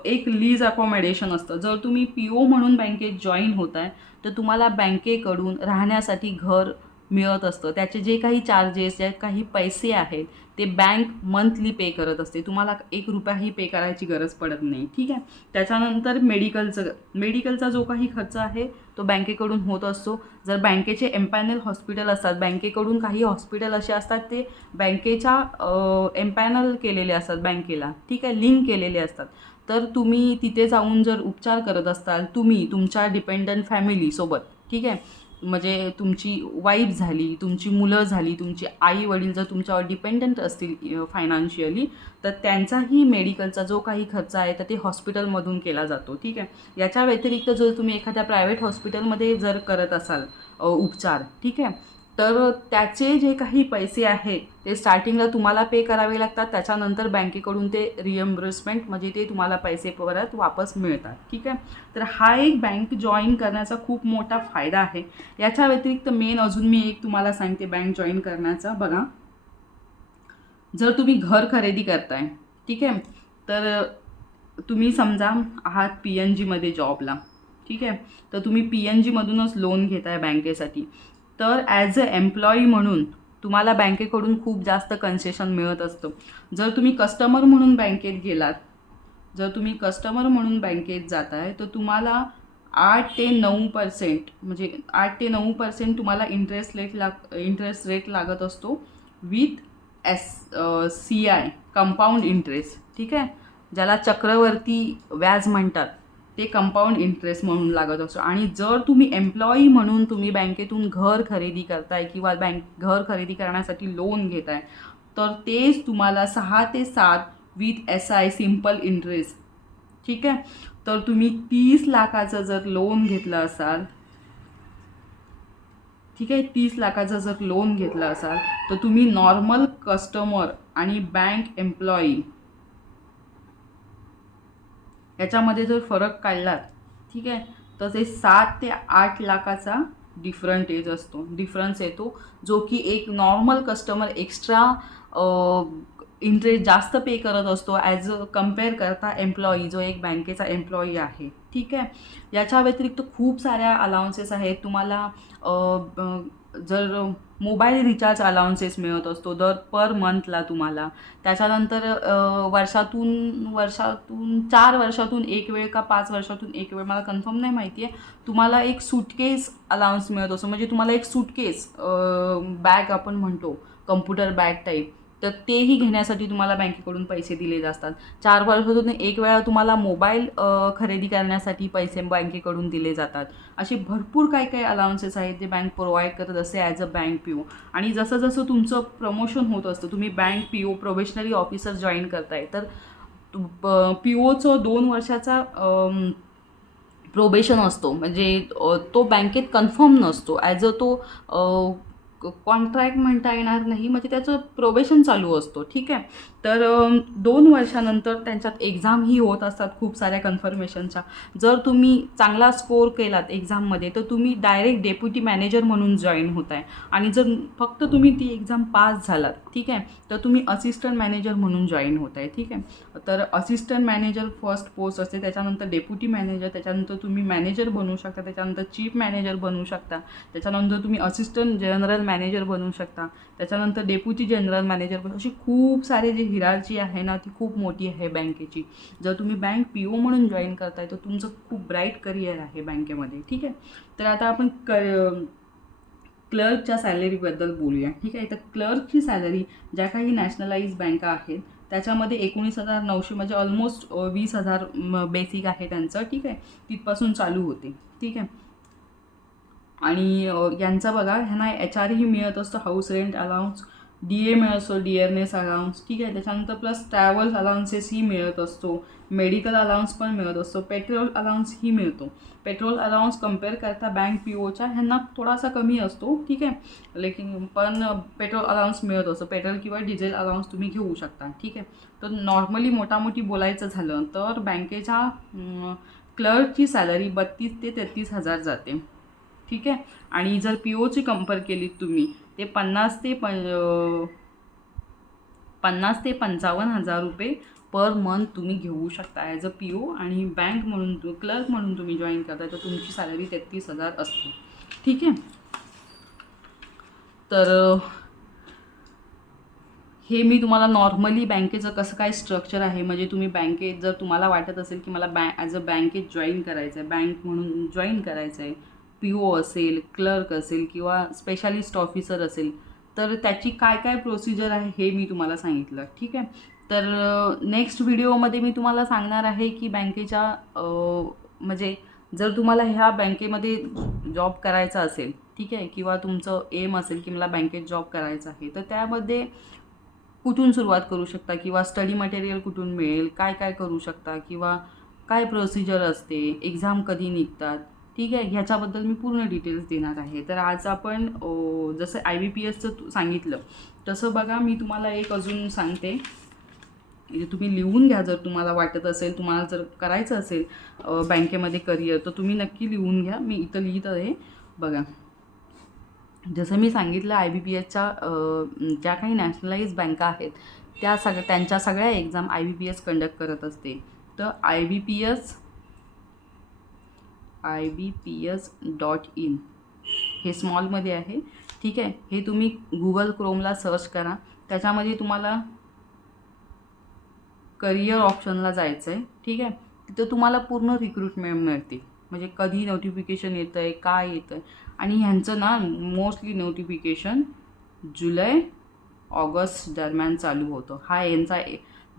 एक लीज अकोमोडेशन असतं. जर तुम्ही PO म्हणून बँकेत जॉईन होत आहे तर तुम्हाला बँकेकडून राहण्यासाठी घर मिळत असतं. त्याचे जे काही चार्जेस, जे काही पैसे आहेत ते बँक मंथली पे करत असते. तुम्हाला 1 रुपयाही पे करायची गरज पडत नाही. ठीक आहे. त्याच्यानंतर मेडिकलचा जो काही खर्च आहे तो बँकेकडून होत असतो. जर बँकेचे एम्पॅनल हॉस्पिटल असतात, बँकेकडून काही हॉस्पिटल असे असतात ते बँकेच्या एम्पॅनल केलेले असतात बँकेला. ठीक आहे, लिंक केलेले असतात. तर तुम्ही तिथे जाऊन जर उपचार करत असाल तुम्ही तुमच्या डिपेंडंट फॅमिलीसोबत, ठीक आहे, म्हणजे तुमची वाईफ झाली, तुमची मुलं झाली, तुमची आई वडील जर तुमच्यावर डिपेंडंट असतील फायनान्शियली, तर त्यांचाही मेडिकलचा जो काही खर्च आहे तर ते हॉस्पिटलमधून केला जातो. ठीक आहे. याच्या व्यतिरिक्त जर तुम्ही एखाद्या प्रायव्हेट हॉस्पिटलमध्ये जर करत असाल उपचार, ठीक आहे, तर त्याचे जे काही पैसे आहे ते स्टार्टिंगला तुम्हाला पे करावे लागतात. त्याच्यानंतर बँकेकडून ते रिएम्बर्समेंट म्हणजे ते तुम्हाला पैसे परत वापस मिळतात. ठीक आहे. तर हा एक बँक जॉईन करण्याचा खूप मोठा फायदा आहे. याच्या व्यतिरिक्त मेन अजून मी एक तुम्हाला सांगते बँक जॉईन करण्याचा. बघा, जर तुम्ही घर खरेदी करताय, ठीक आहे, तर तुम्ही समजा आहात PNGमध्ये जॉबला, ठीक आहे, तर तुम्ही PNGमधूनच लोन घेताय बँकेसाठी. तर ॲज अ एम्प्लॉई म्हणून तुम्हाला बँकेकडून खूप जास्त कन्सेशन मिळत असतं. जर तुम्ही कस्टमर म्हणून बँकेत गेलात, जर तुम्ही कस्टमर म्हणून बँकेत जाताय तर तुम्हाला 8 ते 9% म्हणजे 8 ते 9% तुम्हाला इंटरेस्ट रेट लागत असतो विथ CI कंपाऊंड इंटरेस्ट. ठीक आहे, ज्याला चक्रवर्ती व्याज म्हणतात ते कंपाऊंड इंटरेस्ट म्हणून लागत असतो. आणि जर तुम्ही एम्प्लॉई म्हणून तुम्ही बँकेतून घर खरेदी करताय किंवा घर खरेदी करण्यासाठी लोन घेताय, तर तेच तुम्हाला 6 ते 7 विथ SI सिम्पल इंटरेस्ट. ठीक आहे. तर तुम्ही 30 लाखाचं जर लोन घेतलं असाल, ठीक आहे, 30 लाखाचं जर लोन घेतलं असाल, तर तुम्ही नॉर्मल कस्टमर आणि बँक एम्प्लॉई याच्यामध्ये जर फरक काढलात, ठीक आहे, तर ते 7 ते 8 लाखाचा डिफरन्स येतो, जो की एक नॉर्मल कस्टमर एक्स्ट्रा इंटरेस्ट जास्त पे करत असतो ॲज अ कम्पेअर करता एम्प्लॉई, जो एक बँकेचा एम्प्लॉई आहे. ठीक आहे. याच्या व्यतिरिक्त खूप साऱ्या अलाउन्सेस आहेत. तुम्हाला जर मोबाईल रिचार्ज अलाउन्सेस मिळत असतो दर पर मंथला तुम्हाला. त्याच्यानंतर वर्षातून 4 वर्षातून एक वेळ का 5 वर्षातून एक वेळ, मला कन्फर्म नाही माहिती आहे, तुम्हाला एक सूटकेस अलाउन्स मिळत असतो. म्हणजे तुम्हाला एक सूटकेस बॅग आपण म्हणतो, कम्प्युटर बॅग टाईप, तर तेही घेण्यासाठी तुम्हाला बँकेकडून पैसे दिले जातात. 4 वर्षातून एक वेळा तुम्हाला मोबाईल खरेदी करण्यासाठी पैसे बँकेकडून दिले जातात. असे भरपूर काही काही अलाउन्सेस आहेत जे बँक प्रोव्हाइड करत असते ॲज अ बँक PO. आणि जसं जसं तुमचं प्रमोशन होत असतं, तुम्ही bank PO probationary officer join करताय, तर POचं 2 वर्षाचा प्रोबेशन असतो. म्हणजे तो बँकेत कन्फर्म नसतो, ॲज अ तो कॉन्ट्रॅक्ट म्हणता येणार नाही, म्हणजे त्याचं प्रोबेशन चालू असतो. ठीक आहे. तर 2 वर्षानंतर त्यांच्यात एक्झामही होत असतात खूप साऱ्या कन्फर्मेशनच्या. जर तुम्ही चांगला स्कोर केलात एक्झाममध्ये, तर तुम्ही डायरेक्ट डेप्युटी मॅनेजर म्हणून जॉईन होत आहे. आणि जर फक्त तुम्ही ती एक्झाम पास झालात, ठीक आहे, तर तुम्ही असिस्टंट मॅनेजर म्हणून जॉईन होत आहे. ठीक आहे. तर असिस्टंट मॅनेजर फर्स्ट पोस्ट असते, त्याच्यानंतर डेप्युटी मॅनेजर, त्याच्यानंतर तुम्ही मॅनेजर बनवू शकता, त्याच्यानंतर चीफ मॅनेजर बनवू शकता, त्याच्यानंतर तुम्ही असिस्टंट जनरल मॅनेजर बनवू शकता, त्याच्यानंतर डेप्युटी जनरल मॅनेजर बनू. अशी खूप सारे जे हिरार्ची आहे ना, ती खूप मोठी आहे बँकेची. जर तुम्ही बँक PO म्हणून जॉईन करताय, तर तुमचं खूप ब्राईट करिअर आहे बँकेमध्ये. ठीक आहे. तर आता आपण क्लर्कच्या सॅलरीबद्दल बोलूया. ठीक आहे. तर क्लर्कची सॅलरी ज्या काही नॅशनलाइज बँका आहेत त्याच्यामध्ये 19,900 म्हणजे ऑलमोस्ट 20,000 बेसिक आहे त्यांचं. ठीक आहे. तिथपासून चालू होते. ठीक आहे. आणि यांचा बघा, ह्यांना HRही मिळत असतो, हाऊस रेंट अलाउन्स, DA मिळत असतो, डिअरनेस अलाउन्स. ठीक आहे. त्याच्यानंतर प्लस ट्रॅव्हल अलाउन्सेसही मिळत असतो, मेडिकल अलाउन्स पण मिळत असतो, पेट्रोल अलाउन्सही मिळतो. पेट्रोल अलाउन्स कम्पेअर करता बँक POच्या ह्यांना थोडासा कमी असतो. ठीक आहे. लेकिन पण पेट्रोल अलाउन्स मिळत असतो, पेट्रोल किंवा डिझेल अलाउन्स तुम्ही घेऊ शकता. ठीक आहे. तर नॉर्मली मोठामोठी बोलायचं झालं तर बँकेच्या क्लर्कची सॅलरी 32 ते 33,000 जाते. ठीक आहे. आणि जर POची कंपेअर केली तुम्ही, ते 50 ते 55,000 रुपये पर मंथ तुम्ही घेऊ शकता ॲज अ PO. आणि बँक म्हणून क्लर्क म्हणून तुम्ही जॉईन करताय, तर तुमची सॅलरी 33,000 असते. ठीक आहे. तर हे मी तुम्हाला नॉर्मली बँकेचं कसं काय स्ट्रक्चर आहे, म्हणजे तुम्ही बँकेत जर तुम्हाला वाटत असेल की मला ॲज अ बँकेत जॉईन करायचं आहे, बँक म्हणून जॉईन करायचं आहे, PO असेल, क्लर्क असेल किंवा स्पेशालिस्ट ऑफिसर असेल, तर त्याची काय काय प्रोसिजर आहे हे मी तुम्हाला सांगितलं. ठीक आहे. तर नेक्स्ट व्हिडिओमध्ये मी तुम्हाला सांगणार आहे की बँकेच्या म्हणजे जर तुम्हाला ह्या बँकेमध्ये जॉब करायचा असेल, ठीक आहे, किंवा तुमचं एम असेल की मला बँकेत जॉब करायचा आहे, तर त्यामध्ये कुठून सुरुवात करू शकता, किंवा स्टडी मटेरियल कुठून मिळेल, काय काय करू शकता, किंवा काय प्रोसिजर असते, एक्झाम कधी निघतात, ठीक आहे, ह्याच्याबद्दल मी पूर्ण डिटेल्स देणार आहे. तर आज आपण जसं IBPSचं सांगितलं तसं बघा, मी तुम्हाला एक अजून सांगते, तुम्ही लिहून घ्या. जर तुम्हाला वाटत असेल, तुम्हाला जर करायचं असेल बँकेमध्ये करिअर, तर तुम्ही नक्की लिहून घ्या. मी इथं लिहित आहे बघा. जसं मी सांगितलं, IBPSच्या ज्या काही नॅशनलाइज बँका आहेत त्या त्यांच्या सगळ्या एक्झाम IBPS कंडक्ट करत असते. तर IBPS.in हे स्मॉलमध्ये आहे. ठीक आहे. हे तुम्ही गुगल क्रोमला सर्च करा, त्याच्यामध्ये तुम्हाला करिअर ऑप्शनला जायचं आहे. ठीक आहे. तिथं तुम्हाला पूर्ण रिक्रुटमेंट मिळते, म्हणजे कधी नोटिफिकेशन येतं आहे, काय येतं आहे. आणि ह्यांचं ना मोस्टली नोटिफिकेशन जुलै ऑगस्ट दरम्यान चालू होतं. हा यांचा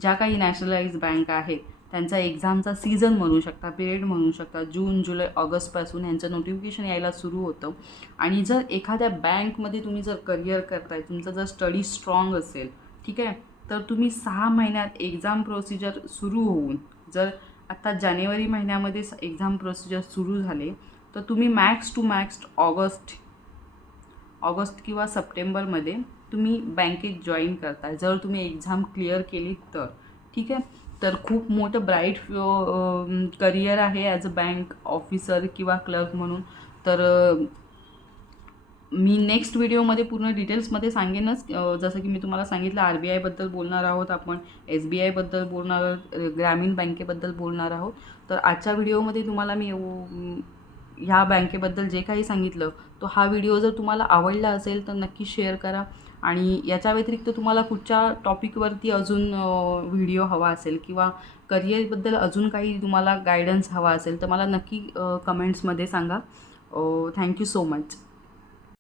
ज्या काही नॅशनलाइज बँक आहेत त्यांचा एक्झामचा सीझन म्हणू शकता, पिरियड म्हणू शकता. जून जुलै ऑगस्टपासून ह्यांचं नोटिफिकेशन यायला सुरू होतं. आणि जर एखाद्या बँकमध्ये तुम्ही जर करिअर करताय, तुमचं जर स्टडी स्ट्रॉंग असेल, ठीक आहे, तर तुम्ही 6 महिन्यात एक्झाम प्रोसिजर सुरू होऊन, जर आता जानेवारी महिन्यामध्ये एक्झाम प्रोसिजर सुरू झाले, तर तुम्ही मॅक्स टू मॅक्स ऑगस्ट किंवा सप्टेंबरमध्ये तुम्ही बँकेत जॉईन करताय, जर तुम्ही एक्झाम क्लिअर केली तर. ठीक आहे, तर खूप मोठं ब्राईट करिअर आहे ॲज अ बँक ऑफिसर किंवा क्लर्क म्हणून. तर मी नेक्स्ट व्हिडिओमध्ये पूर्ण डिटेल्समध्ये सांगेनच. जसं की मी तुम्हाला सांगितलं, RBIबद्दल बोलणार आहोत आपण, SBIबद्दल बोलणार आहोत, ग्रामीण बँकेबद्दल बोलणार आहोत. तर आजच्या व्हिडिओमध्ये तुम्हाला मी ह्या बँकेबद्दल जे काही सांगितलं, तो हा व्हिडिओ जर तुम्हाला आवडला असेल तर नक्की शेअर करा. आणि याच्या व्यतिरिक्त तुम्हाला कुठच्या टॉपिकवरती अजून व्हिडिओ हवा असेल किंवा करिअरबद्दल अजून काही तुम्हाला गायडन्स हवा असेल तर मला नक्की कमेंट्समध्ये सांगा. Thank you so much.